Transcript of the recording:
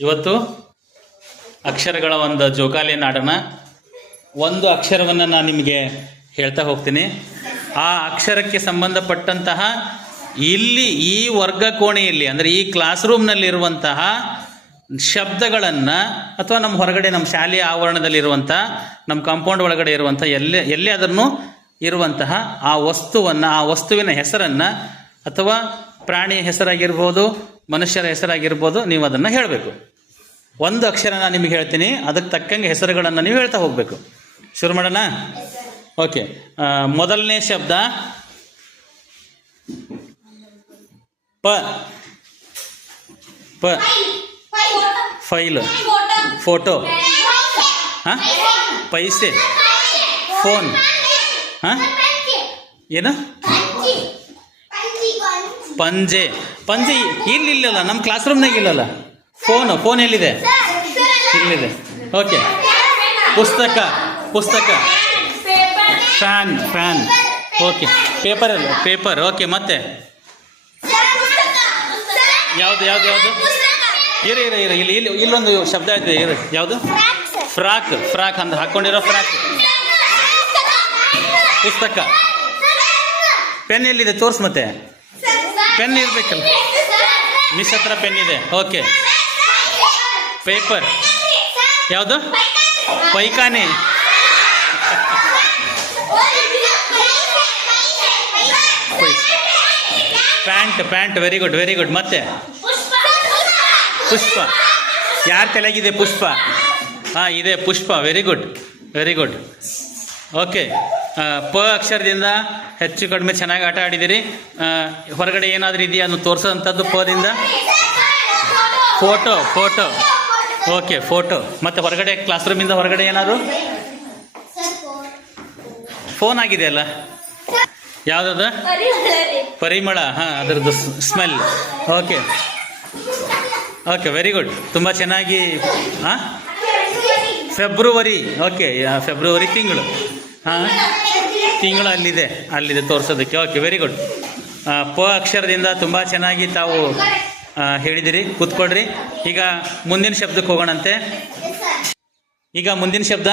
ಇವತ್ತು ಅಕ್ಷರಗಳ ಒಂದು ಜೋಕಾಲಿ ಆಡೋಣ ಒಂದು ಅಕ್ಷರವನ್ನು ನಾನು ನಿಮಗೆ ಹೇಳ್ತಾ ಹೋಗ್ತೀನಿ. ಆ ಅಕ್ಷರಕ್ಕೆ ಸಂಬಂಧಪಟ್ಟಂತಹ ಇಲ್ಲಿ ಈ ವರ್ಗ ಕೋಣೆಯಲ್ಲಿ, ಅಂದರೆ ಈ ಕ್ಲಾಸ್ ರೂಮ್ನಲ್ಲಿರುವಂತಹ ಶಬ್ದಗಳನ್ನು ಅಥವಾ ನಮ್ಮ ಹೊರಗಡೆ ನಮ್ಮ ಶಾಲೆಯ ಆವರಣದಲ್ಲಿರುವಂಥ ನಮ್ಮ ಕಾಂಪೌಂಡ್ ಒಳಗಡೆ ಇರುವಂಥ ಎಲ್ಲೇ ಎಲ್ಲೇ ಅದನ್ನು ಇರುವಂತಹ ಆ ವಸ್ತುವನ್ನು, ಆ ವಸ್ತುವಿನ ಹೆಸರನ್ನು ಅಥವಾ ಪ್ರಾಣಿಯ ಹೆಸರಾಗಿರ್ಬೋದು ಮನುಷ್ಯರ ಹೆಸರಾಗಿರ್ಬೋದು, ನೀವು ಅದನ್ನು ಹೇಳಬೇಕು. ಒಂದು ಅಕ್ಷರ ನಾನು ನಿಮಗೆ ಹೇಳ್ತೀನಿ, ಅದಕ್ಕೆ ತಕ್ಕಂಗೆ ಹೆಸರುಗಳನ್ನು ನೀವು ಹೇಳ್ತಾ ಹೋಗಬೇಕು. ಶುರು ಮಾಡೋಣ? ಓಕೆ. ಮೊದಲನೇ ಶಬ್ದ. ಪ. ಪ. ಫೈಲ್. ಫೋಟೋ. ಹಾಂ? ಪೈಸೆ. ಫೋನ್. ಹಾಂ? ಏನು? ಪಂಜೆ. ಪಂಜೆ ಇಲ್ಲಿ ಇಲ್ಲಲ್ಲ ನಮ್ಮ ಕ್ಲಾಸ್ ರೂಮ್ನಾಗ ಇಲ್ಲಲ್ಲ? ಫೋನ್ ಫೋನ್ ಎಲ್ಲಿದೆ? ಇಲ್ಲಿದೆ. ಓಕೆ ಪುಸ್ತಕ ಪುಸ್ತಕ. ಫ್ಯಾನ್ ಫ್ಯಾನ್ ಓಕೆ ಪೇಪರ್ ಅಲ್ಲ ಪೇಪರ್ ಓಕೆ ಮತ್ತೆ? ಯಾವುದು ಯಾವುದು ಯಾವುದು? ಇರ ಇರ ಇರ. ಇಲ್ಲಿ ಇಲ್ಲಿ, ಇಲ್ಲೊಂದು ಶಬ್ದ ಇದೆ ಇರ. ಯಾವುದು? ಫ್ರಾಕ್ ಫ್ರಾಕ್ ಅಂತ ಹಾಕ್ಕೊಂಡಿರೋ ಫ್ರಾಕ್ ಪುಸ್ತಕ. ಪೆನ್ ಎಲ್ಲಿದೆ? ತೋರ್ಸ್ ಮತ್ತೆ. ಪೆನ್ ಇರಬೇಕಲ್ಲ. ಮಿಸ್ ಹತ್ರ ಪೆನ್ ಇದೆ. ಓಕೆ ಪೇಪರ್ ಯಾವುದು? ಪೈಖಾನೆ. Pant pant very good very good ಮತ್ತೆ? ಪುಷ್ಪ ಯಾರ ತಲೆಗಿದೆ ಪುಷ್ಪ? ಹಾಂ, ಇದೆ. ಪುಷ್ಪ very good very good okay ಪ ಅಕ್ಷರದಿಂದ ಹೆಚ್ಚು ಕಡಿಮೆ ಚೆನ್ನಾಗಿ ಆಟ ಆಡಿದಿರಿ. ಹೊರಗಡೆ ಏನಾದರೂ ಇದೆಯಾ ಅದನ್ನು ತೋರಿಸೋಂಥದ್ದು ಪದಿಂದ? Photo photo. Okay, photo. ಮತ್ತು ಹೊರಗಡೆ ಕ್ಲಾಸ್ ರೂಮಿಂದ ಹೊರಗಡೆ ಏನಾದ್ರು? ಫೋನ್ ಆಗಿದೆಯಲ್ಲ ಯಾವುದದ? ಪರಿಮಳ, ಹಾಂ, ಅದರದ್ದು smell okay. Okay very good ತುಂಬ ಚೆನ್ನಾಗಿ ಹಾಂ ಫೆಬ್ರವರಿ ಓಕೆ ಫೆಬ್ರವರಿ ತಿಂಗಳು. ಹಾಂ? ತಿಂಗಳು ಅಲ್ಲಿದೆ ಅಲ್ಲಿದೆ ತೋರಿಸೋದಕ್ಕೆ ಓಕೆ ವೆರಿ ಗುಡ್ ಪ ಅಕ್ಷರದಿಂದ ತುಂಬ ಚೆನ್ನಾಗಿ ತಾವು ಹೇಳಿದಿರಿ ಕೂತ್ಕೊಳ್ರಿ. ಈಗ ಮುಂದಿನ ಶಬ್ದಕ್ಕೆ ಹೋಗೋಣಂತೆ. ಈಗ ಮುಂದಿನ ಶಬ್ದ?